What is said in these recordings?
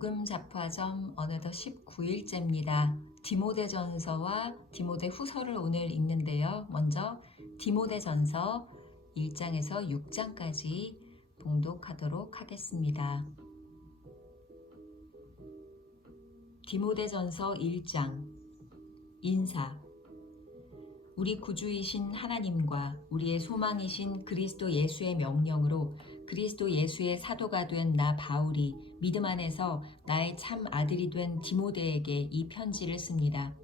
복음 잡화점 어느덧 19일째입니다. 디모데전서와 디모데후서를 오늘 읽는데요. 먼저 디모데전서 1장에서 6장까지 봉독하도록 하겠습니다. 디모데전서 1장 인사. 우리 구주이신 하나님과 우리의 소망이신 그리스도 예수의 명령으로 그리스도 예수의 사도가 된 나 바울이 믿음 안에서 나의 참 아들이 된 디모데에게 이 편지를 씁니다.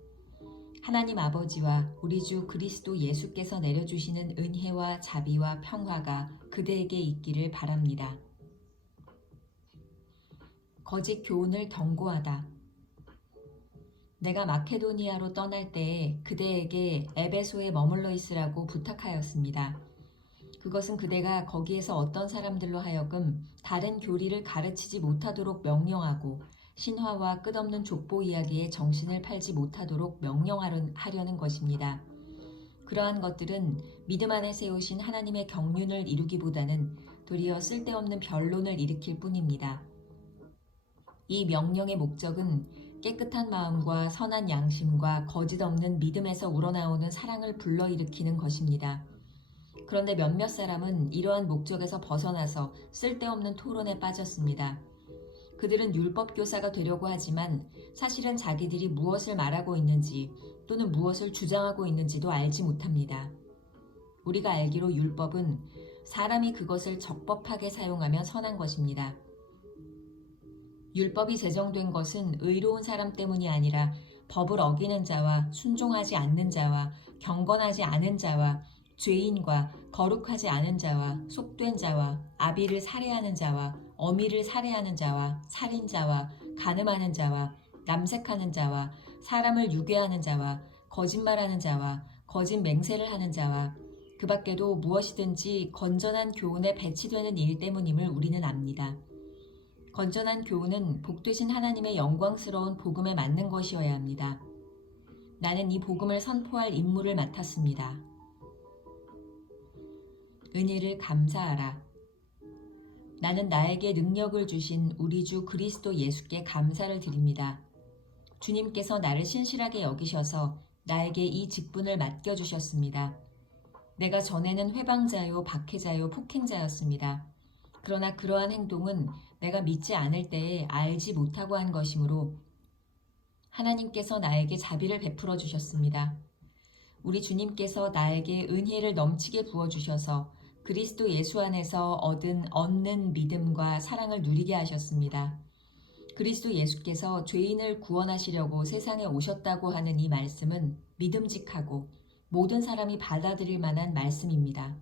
하나님 아버지와 우리 주 그리스도 예수께서 내려주시는 은혜와 자비와 평화가 그대에게 있기를 바랍니다. 거짓 교훈을 경고하다. 내가 마케도니아로 떠날 때에 그대에게 에베소에 머물러 있으라고 부탁하였습니다. 그것은 그대가 거기에서 어떤 사람들로 하여금 다른 교리를 가르치지 못하도록 명령하고 신화와 끝없는 족보 이야기에 정신을 팔지 못하도록 명령하려는 것입니다. 그러한 것들은 믿음 안에 세우신 하나님의 경륜을 이루기보다는 도리어 쓸데없는 변론을 일으킬 뿐입니다. 이 명령의 목적은 깨끗한 마음과 선한 양심과 거짓 없는 믿음에서 우러나오는 사랑을 불러일으키는 것입니다. 그런데 몇몇 사람은 이러한 목적에서 벗어나서 쓸데없는 토론에 빠졌습니다. 그들은 율법 교사가 되려고 하지만 사실은 자기들이 무엇을 말하고 있는지 또는 무엇을 주장하고 있는지도 알지 못합니다. 우리가 알기로 율법은 사람이 그것을 적법하게 사용하면 선한 것입니다. 율법이 제정된 것은 의로운 사람 때문이 아니라 법을 어기는 자와 순종하지 않는 자와 경건하지 않은 자와 죄인과 거룩하지 않은 자와 속된 자와 아비를 살해하는 자와 어미를 살해하는 자와 살인자와 간음하는 자와 남색하는 자와 사람을 유괴하는 자와 거짓말하는 자와 거짓 맹세를 하는 자와 그 밖에도 무엇이든지 건전한 교훈에 배치되는 일 때문임을 우리는 압니다. 건전한 교훈은 복되신 하나님의 영광스러운 복음에 맞는 것이어야 합니다. 나는 이 복음을 선포할 임무를 맡았습니다. 은혜를 감사하라. 나는 나에게 능력을 주신 우리 주 그리스도 예수께 감사를 드립니다. 주님께서 나를 신실하게 여기셔서 나에게 이 직분을 맡겨주셨습니다. 내가 전에는 회방자요, 박해자요, 폭행자였습니다. 그러나 그러한 행동은 내가 믿지 않을 때에 알지 못하고 한 것이므로 하나님께서 나에게 자비를 베풀어 주셨습니다. 우리 주님께서 나에게 은혜를 넘치게 부어주셔서 그리스도 예수 안에서 얻는 믿음과 사랑을 누리게 하셨습니다. 그리스도 예수께서 죄인을 구원하시려고 세상에 오셨다고 하는 이 말씀은 믿음직하고 모든 사람이 받아들일 만한 말씀입니다.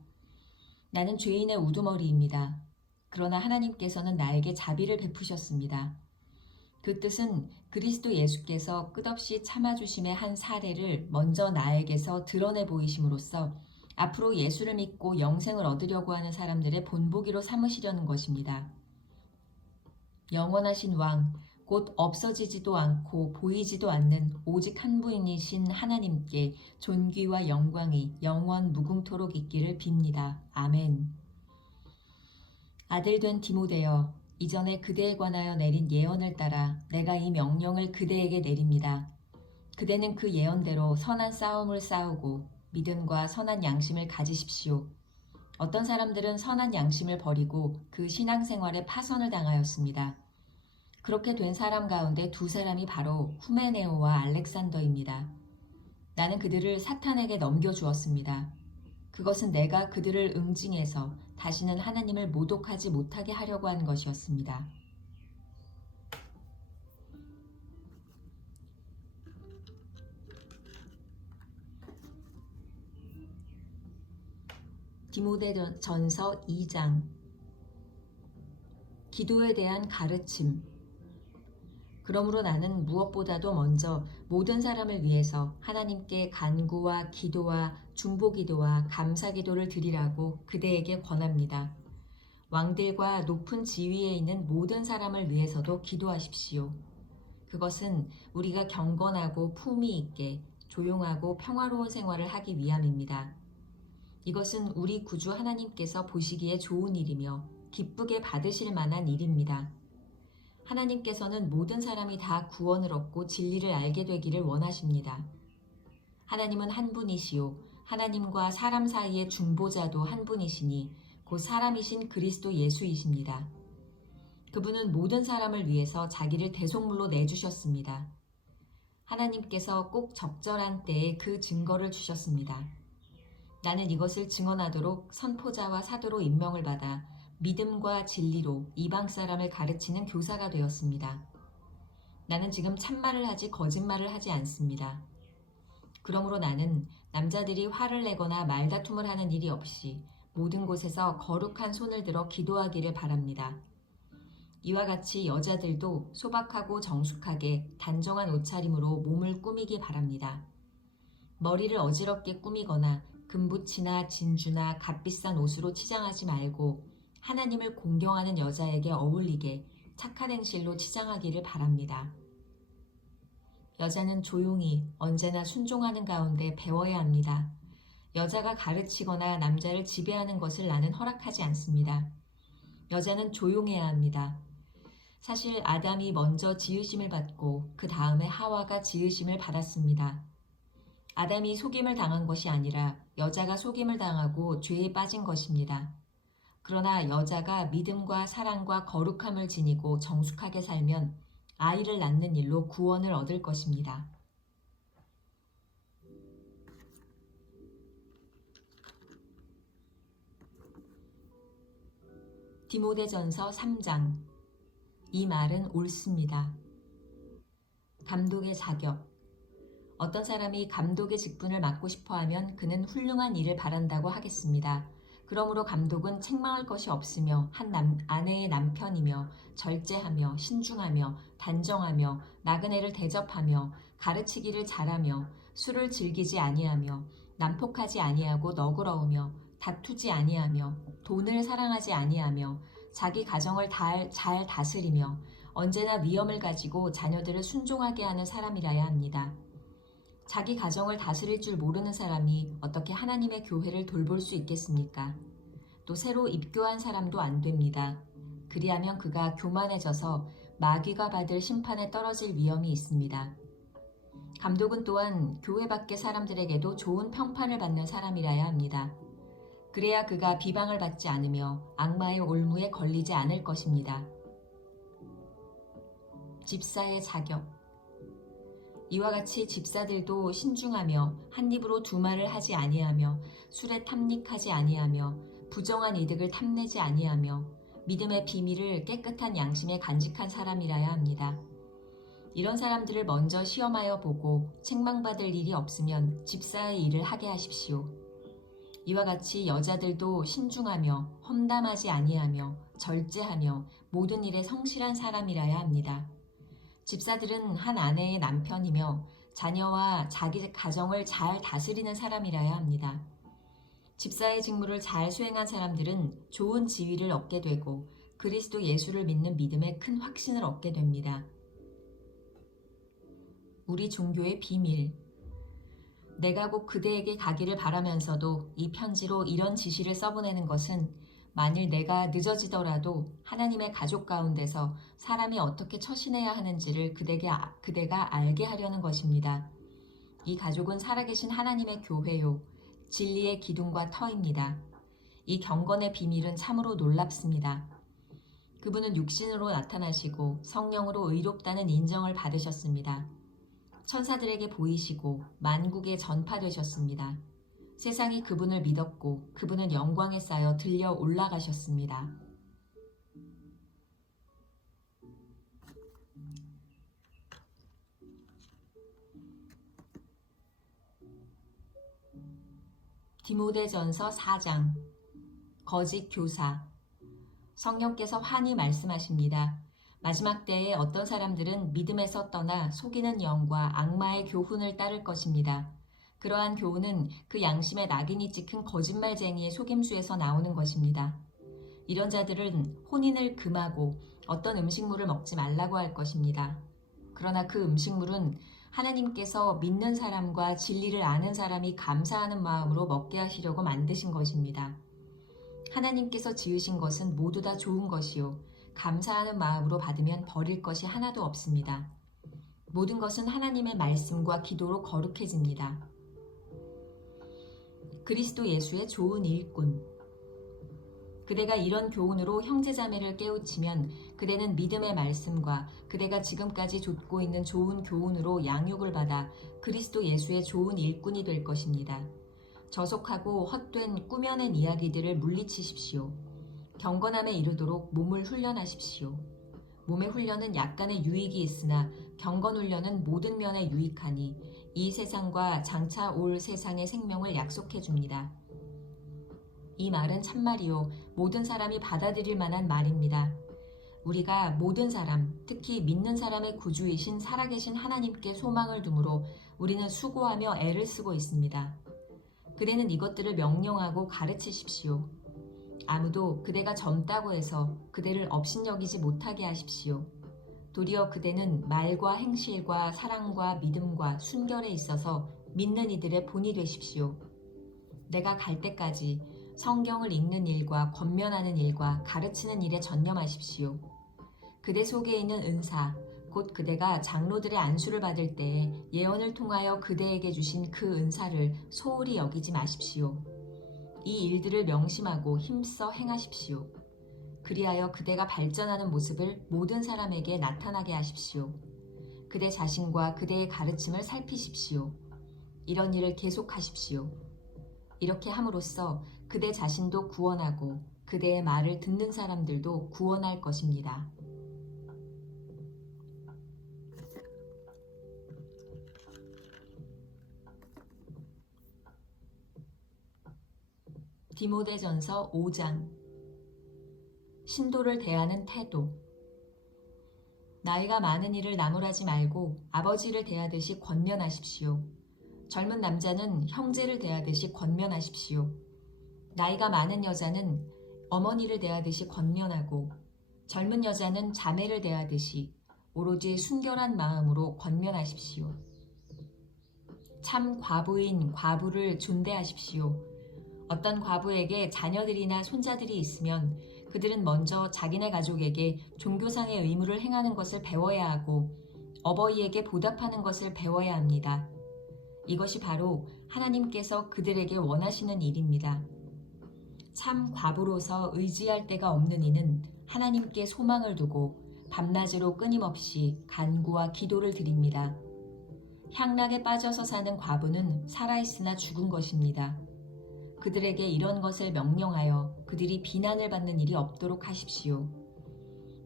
나는 죄인의 우두머리입니다. 그러나 하나님께서는 나에게 자비를 베푸셨습니다. 그 뜻은 그리스도 예수께서 끝없이 참아주심의 한 사례를 먼저 나에게서 드러내 보이심으로써 앞으로 예수를 믿고 영생을 얻으려고 하는 사람들의 본보기로 삼으시려는 것입니다. 영원하신 왕, 곧 없어지지도 않고 보이지도 않는 오직 한 분이신 하나님께 존귀와 영광이 영원 무궁토록 있기를 빕니다. 아멘. 아들 된 디모데여, 이전에 그대에 관하여 내린 예언을 따라 내가 이 명령을 그대에게 내립니다. 그대는 그 예언대로 선한 싸움을 싸우고 믿음과 선한 양심을 가지십시오. 어떤 사람들은 선한 양심을 버리고 그 신앙생활에 파선을 당하였습니다. 그렇게 된 사람 가운데 두 사람이 바로 후메네오와 알렉산더입니다. 나는 그들을 사탄에게 넘겨주었습니다. 그것은 내가 그들을 응징해서 다시는 하나님을 모독하지 못하게 하려고 한 것이었습니다. 디모데전서 2장 기도에 대한 가르침. 그러므로 나는 무엇보다도 먼저 모든 사람을 위해서 하나님께 간구와 기도와 중보기도와 감사기도를 드리라고 그대에게 권합니다. 왕들과 높은 지위에 있는 모든 사람을 위해서도 기도하십시오. 그것은 우리가 경건하고 품위 있게 조용하고 평화로운 생활을 하기 위함입니다. 이것은 우리 구주 하나님께서 보시기에 좋은 일이며 기쁘게 받으실 만한 일입니다. 하나님께서는 모든 사람이 다 구원을 얻고 진리를 알게 되기를 원하십니다. 하나님은 한 분이시요 하나님과 사람 사이의 중보자도 한 분이시니 곧 사람이신 그리스도 예수이십니다. 그분은 모든 사람을 위해서 자기를 대속물로 내주셨습니다. 하나님께서 꼭 적절한 때에 그 증거를 주셨습니다. 나는 이것을 증언하도록 선포자와 사도로 임명을 받아 믿음과 진리로 이방 사람을 가르치는 교사가 되었습니다. 나는 지금 참말을 하지 거짓말을 하지 않습니다. 그러므로 나는 남자들이 화를 내거나 말다툼을 하는 일이 없이 모든 곳에서 거룩한 손을 들어 기도하기를 바랍니다. 이와 같이 여자들도 소박하고 정숙하게 단정한 옷차림으로 몸을 꾸미기 바랍니다. 머리를 어지럽게 꾸미거나 금붙이나 진주나 값비싼 옷으로 치장하지 말고 하나님을 공경하는 여자에게 어울리게 착한 행실로 치장하기를 바랍니다. 여자는 조용히 언제나 순종하는 가운데 배워야 합니다. 여자가 가르치거나 남자를 지배하는 것을 나는 허락하지 않습니다. 여자는 조용해야 합니다. 사실 아담이 먼저 지으심을 받고 그 다음에 하와가 지으심을 받았습니다. 아담이 속임을 당한 것이 아니라 여자가 속임을 당하고 죄에 빠진 것입니다. 그러나 여자가 믿음과 사랑과 거룩함을 지니고 정숙하게 살면 아이를 낳는 일로 구원을 얻을 것입니다. 디모데전서 3장. 이 말은 옳습니다. 감독의 자격. 어떤 사람이 감독의 직분을 맡고 싶어하면 그는 훌륭한 일을 바란다고 하겠습니다. 그러므로 감독은 책망할 것이 없으며 한 아내의 남편이며 절제하며 신중하며 단정하며 나그네를 대접하며 가르치기를 잘하며 술을 즐기지 아니하며 난폭하지 아니하고 너그러우며 다투지 아니하며 돈을 사랑하지 아니하며 자기 가정을 잘 다스리며 언제나 위엄을 가지고 자녀들을 순종하게 하는 사람이라야 합니다. 자기 가정을 다스릴 줄 모르는 사람이 어떻게 하나님의 교회를 돌볼 수 있겠습니까? 또 새로 입교한 사람도 안 됩니다. 그리하면 그가 교만해져서 마귀가 받을 심판에 떨어질 위험이 있습니다. 감독은 또한 교회 밖의 사람들에게도 좋은 평판을 받는 사람이라야 합니다. 그래야 그가 비방을 받지 않으며 악마의 올무에 걸리지 않을 것입니다. 집사의 자격. 이와 같이 집사들도 신중하며 한 입으로 두 말을 하지 아니하며 술에 탐닉하지 아니하며 부정한 이득을 탐내지 아니하며 믿음의 비밀을 깨끗한 양심에 간직한 사람이라야 합니다. 이런 사람들을 먼저 시험하여 보고 책망받을 일이 없으면 집사의 일을 하게 하십시오. 이와 같이 여자들도 신중하며 험담하지 아니하며 절제하며 모든 일에 성실한 사람이라야 합니다. 집사들은 한 아내의 남편이며 자녀와 자기 가정을 잘 다스리는 사람이라야 합니다. 집사의 직무를 잘 수행한 사람들은 좋은 지위를 얻게 되고 그리스도 예수를 믿는 믿음에 큰 확신을 얻게 됩니다. 우리 종교의 비밀. 내가 곧 그대에게 가기를 바라면서도 이 편지로 이런 지시를 써보내는 것은 만일 내가 늦어지더라도 하나님의 가족 가운데서 사람이 어떻게 처신해야 하는지를 그대가 알게 하려는 것입니다. 이 가족은 살아계신 하나님의 교회요, 진리의 기둥과 터입니다. 이 경건의 비밀은 참으로 놀랍습니다. 그분은 육신으로 나타나시고 성령으로 의롭다는 인정을 받으셨습니다. 천사들에게 보이시고 만국에 전파되셨습니다. 세상이 그분을 믿었고 그분은 영광에 쌓여 들려 올라가셨습니다. 디모데전서 4장. 거짓 교사. 성령께서 환히 말씀하십니다. 마지막 때에 어떤 사람들은 믿음에서 떠나 속이는 영과 악마의 교훈을 따를 것입니다. 그러한 교훈은 그 양심에 낙인이 찍힌 거짓말쟁이의 속임수에서 나오는 것입니다. 이런 자들은 혼인을 금하고 어떤 음식물을 먹지 말라고 할 것입니다. 그러나 그 음식물은 하나님께서 믿는 사람과 진리를 아는 사람이 감사하는 마음으로 먹게 하시려고 만드신 것입니다. 하나님께서 지으신 것은 모두 다 좋은 것이요 감사하는 마음으로 받으면 버릴 것이 하나도 없습니다. 모든 것은 하나님의 말씀과 기도로 거룩해집니다. 그리스도 예수의 좋은 일꾼. 그대가 이런 교훈으로 형제자매를 깨우치면 그대는 믿음의 말씀과 그대가 지금까지 좇고 있는 좋은 교훈으로 양육을 받아 그리스도 예수의 좋은 일꾼이 될 것입니다. 저속하고 헛된 꾸며낸 이야기들을 물리치십시오. 경건함에 이르도록 몸을 훈련하십시오. 몸의 훈련은 약간의 유익이 있으나 경건 훈련은 모든 면에 유익하니 이 세상과 장차 올 세상의 생명을 약속해 줍니다. 이 말은 참말이요, 모든 사람이 받아들일 만한 말입니다. 우리가 모든 사람, 특히 믿는 사람의 구주이신 살아계신 하나님께 소망을 두므로 우리는 수고하며 애를 쓰고 있습니다. 그대는 이것들을 명령하고 가르치십시오. 아무도 그대가 젊다고 해서 그대를 업신여기지 못하게 하십시오. 도리어 그대는 말과 행실과 사랑과 믿음과 순결에 있어서 믿는 이들의 본이 되십시오. 내가 갈 때까지 성경을 읽는 일과 권면하는 일과 가르치는 일에 전념하십시오. 그대 속에 있는 은사, 곧 그대가 장로들의 안수를 받을 때에 예언을 통하여 그대에게 주신 그 은사를 소홀히 여기지 마십시오. 이 일들을 명심하고 힘써 행하십시오. 그리하여 그대가 발전하는 모습을 모든 사람에게 나타나게 하십시오. 그대 자신과 그대의 가르침을 살피십시오. 이런 일을 계속하십시오. 이렇게 함으로써 그대 자신도 구원하고 그대의 말을 듣는 사람들도 구원할 것입니다. 디모데전서 5장. 신도를 대하는 태도. 나이가 많은 이를 나무라지 말고 아버지를 대하듯이 권면하십시오. 젊은 남자는 형제를 대하듯이 권면하십시오. 나이가 많은 여자는 어머니를 대하듯이 권면하고 젊은 여자는 자매를 대하듯이 오로지 순결한 마음으로 권면하십시오. 참 과부인 과부를 존대하십시오. 어떤 과부에게 자녀들이나 손자들이 있으면 그들은 먼저 자기네 가족에게 종교상의 의무를 행하는 것을 배워야 하고 어버이에게 보답하는 것을 배워야 합니다. 이것이 바로 하나님께서 그들에게 원하시는 일입니다. 참 과부로서 의지할 데가 없는 이는 하나님께 소망을 두고 밤낮으로 끊임없이 간구와 기도를 드립니다. 향락에 빠져서 사는 과부는 살아있으나 죽은 것입니다. 그들에게 이런 것을 명령하여 그들이 비난을 받는 일이 없도록 하십시오.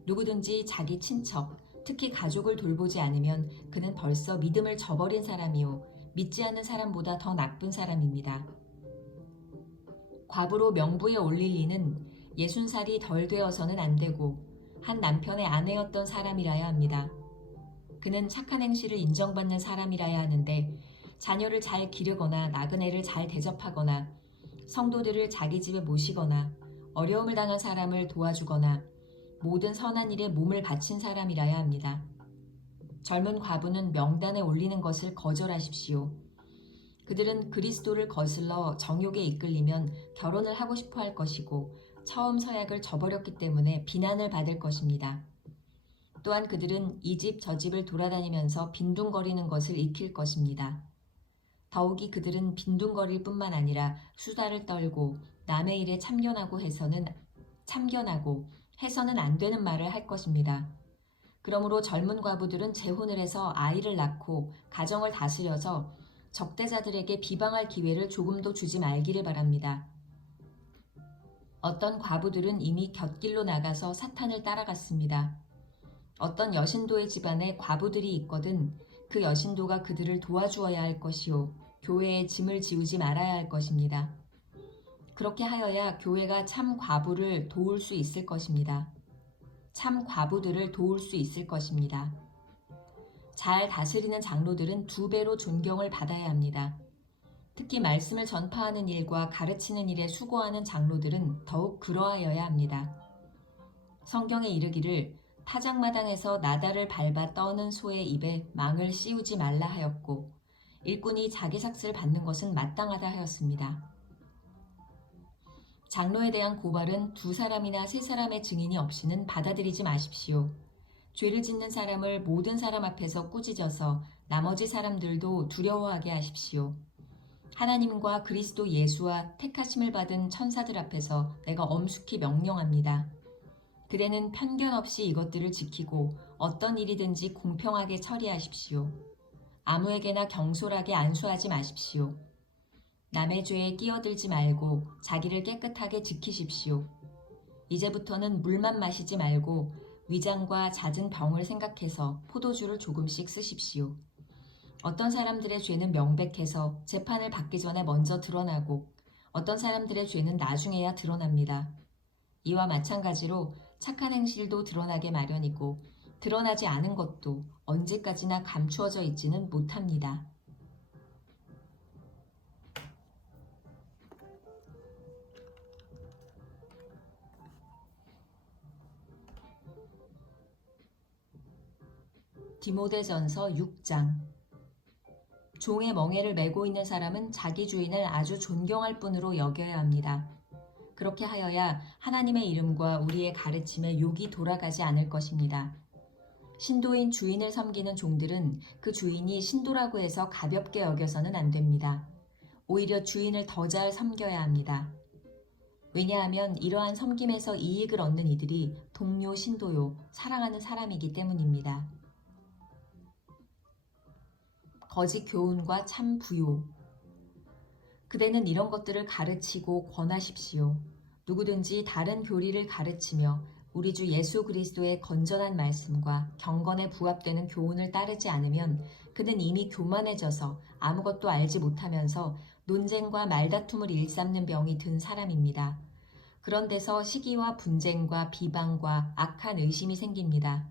누구든지 자기 친척, 특히 가족을 돌보지 않으면 그는 벌써 믿음을 저버린 사람이요, 믿지 않는 사람보다 더 나쁜 사람입니다. 과부로 명부에 올릴 리는 60살이 덜 되어서는 안 되고 한 남편의 아내였던 사람이라야 합니다. 그는 착한 행실을 인정받는 사람이라야 하는데 자녀를 잘 기르거나 나그네를 잘 대접하거나 성도들을 자기 집에 모시거나 어려움을 당한 사람을 도와주거나 모든 선한 일에 몸을 바친 사람이라야 합니다. 젊은 과부는 명단에 올리는 것을 거절하십시오. 그들은 그리스도를 거슬러 정욕에 이끌리면 결혼을 하고 싶어 할 것이고 처음 서약을 저버렸기 때문에 비난을 받을 것입니다. 또한 그들은 이 집 저 집을 돌아다니면서 빈둥거리는 것을 익힐 것입니다. 더욱이 그들은 빈둥거릴 뿐만 아니라 수다를 떨고 남의 일에 참견하고 해서는 안 되는 말을 할 것입니다. 그러므로 젊은 과부들은 재혼을 해서 아이를 낳고 가정을 다스려서 적대자들에게 비방할 기회를 조금도 주지 말기를 바랍니다. 어떤 과부들은 이미 곁길로 나가서 사탄을 따라갔습니다. 어떤 여신도의 집안에 과부들이 있거든 그 여신도가 그들을 도와주어야 할 것이요, 교회에 짐을 지우지 말아야 할 것입니다. 그렇게 하여야 교회가 참 과부를 도울 수 있을 것입니다. 참 과부들을 도울 수 있을 것입니다. 잘 다스리는 장로들은 2배로 존경을 받아야 합니다. 특히 말씀을 전파하는 일과 가르치는 일에 수고하는 장로들은 더욱 그러하여야 합니다. 성경에 이르기를 타작마당에서 나달을 밟아 떠는 소의 입에 망을 씌우지 말라 하였고 일꾼이 자기 삭슬 받는 것은 마땅하다 하였습니다. 장로에 대한 고발은 두 사람이나 세 사람의 증인이 없이는 받아들이지 마십시오. 죄를 짓는 사람을 모든 사람 앞에서 꾸짖어서 나머지 사람들도 두려워하게 하십시오. 하나님과 그리스도 예수와 택하심을 받은 천사들 앞에서 내가 엄숙히 명령합니다. 그대는 편견 없이 이것들을 지키고 어떤 일이든지 공평하게 처리하십시오. 아무에게나 경솔하게 안수하지 마십시오. 남의 죄에 끼어들지 말고 자기를 깨끗하게 지키십시오. 이제부터는 물만 마시지 말고 위장과 잦은 병을 생각해서 포도주를 조금씩 쓰십시오. 어떤 사람들의 죄는 명백해서 재판을 받기 전에 먼저 드러나고 어떤 사람들의 죄는 나중에야 드러납니다. 이와 마찬가지로 착한 행실도 드러나게 마련이고 드러나지 않은 것도 언제까지나 감추어져 있지는 못합니다. 디모데전서 6장. 종의 멍에를 메고 있는 사람은 자기 주인을 아주 존경할 뿐으로 여겨야 합니다. 그렇게 하여야 하나님의 이름과 우리의 가르침에 욕이 돌아가지 않을 것입니다. 신도인 주인을 섬기는 종들은 그 주인이 신도라고 해서 가볍게 여겨서는 안 됩니다. 오히려 주인을 더 잘 섬겨야 합니다. 왜냐하면 이러한 섬김에서 이익을 얻는 이들이 동료 신도요, 사랑하는 사람이기 때문입니다. 거짓 교훈과 참 부요. 그대는 이런 것들을 가르치고 권하십시오. 누구든지 다른 교리를 가르치며 우리 주 예수 그리스도의 건전한 말씀과 경건에 부합되는 교훈을 따르지 않으면 그는 이미 교만해져서 아무것도 알지 못하면서 논쟁과 말다툼을 일삼는 병이 든 사람입니다. 그런 데서 시기와 분쟁과 비방과 악한 의심이 생깁니다.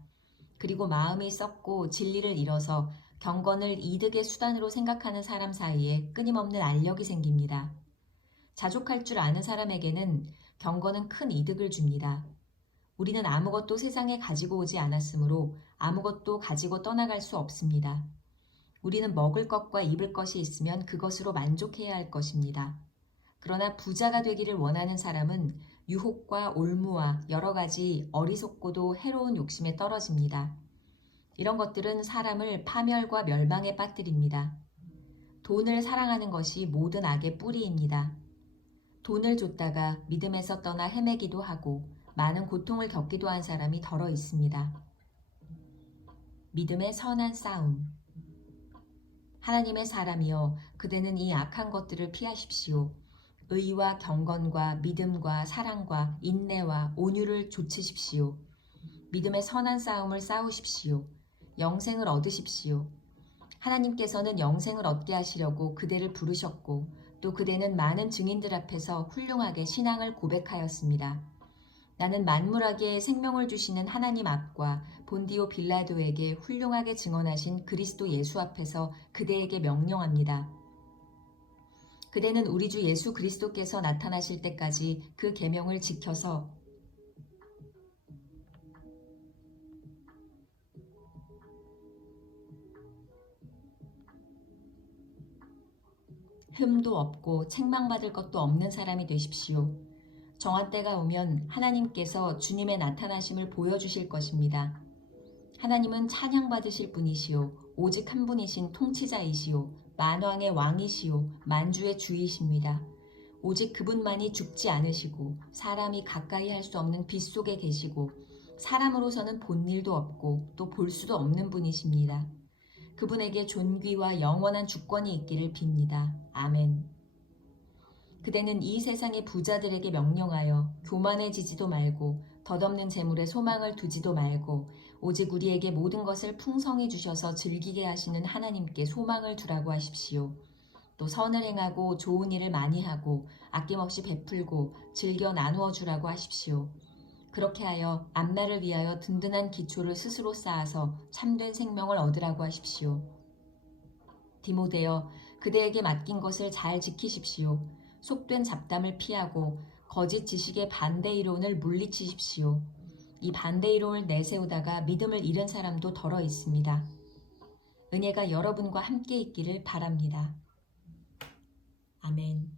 그리고 마음이 썩고 진리를 잃어서 경건을 이득의 수단으로 생각하는 사람 사이에 끊임없는 알력이 생깁니다. 자족할 줄 아는 사람에게는 경건은 큰 이득을 줍니다. 우리는 아무것도 세상에 가지고 오지 않았으므로 아무것도 가지고 떠나갈 수 없습니다. 우리는 먹을 것과 입을 것이 있으면 그것으로 만족해야 할 것입니다. 그러나 부자가 되기를 원하는 사람은 유혹과 올무와 여러 가지 어리석고도 해로운 욕심에 떨어집니다. 이런 것들은 사람을 파멸과 멸망에 빠뜨립니다. 돈을 사랑하는 것이 모든 악의 뿌리입니다. 돈을 줬다가 믿음에서 떠나 헤매기도 하고 많은 고통을 겪기도 한 사람이 더러 있습니다. 믿음의 선한 싸움. 하나님의 사람이여, 그대는 이 악한 것들을 피하십시오. 의와 경건과 믿음과 사랑과 인내와 온유를 좇으십시오. 믿음의 선한 싸움을 싸우십시오. 영생을 얻으십시오. 하나님께서는 영생을 얻게 하시려고 그대를 부르셨고 또 그대는 많은 증인들 앞에서 훌륭하게 신앙을 고백하였습니다. 나는 만물에게 생명을 주시는 하나님 앞과 본디오 빌라도에게 훌륭하게 증언하신 그리스도 예수 앞에서 그대에게 명령합니다. 그대는 우리 주 예수 그리스도께서 나타나실 때까지 그 계명을 지켜서 흠도 없고 책망받을 것도 없는 사람이 되십시오. 정한 때가 오면 하나님께서 주님의 나타나심을 보여주실 것입니다. 하나님은 찬양받으실 분이시오. 오직 한 분이신 통치자이시오. 만왕의 왕이시오. 만주의 주이십니다. 오직 그분만이 죽지 않으시고 사람이 가까이 할 수 없는 빛 속에 계시고 사람으로서는 본 일도 없고 또 볼 수도 없는 분이십니다. 그분에게 존귀와 영원한 주권이 있기를 빕니다. 아멘. 그대는 이 세상의 부자들에게 명령하여 교만해지지도 말고 덧없는 재물에 소망을 두지도 말고 오직 우리에게 모든 것을 풍성히 주셔서 즐기게 하시는 하나님께 소망을 두라고 하십시오. 또 선을 행하고 좋은 일을 많이 하고 아낌없이 베풀고 즐겨 나누어 주라고 하십시오. 그렇게 하여 앞날을 위하여 든든한 기초를 스스로 쌓아서 참된 생명을 얻으라고 하십시오. 디모데여, 그대에게 맡긴 것을 잘 지키십시오. 속된 잡담을 피하고 거짓 지식의 반대 이론을 물리치십시오. 이 반대 이론을 내세우다가 믿음을 잃은 사람도 더러 있습니다. 은혜가 여러분과 함께 있기를 바랍니다. 아멘.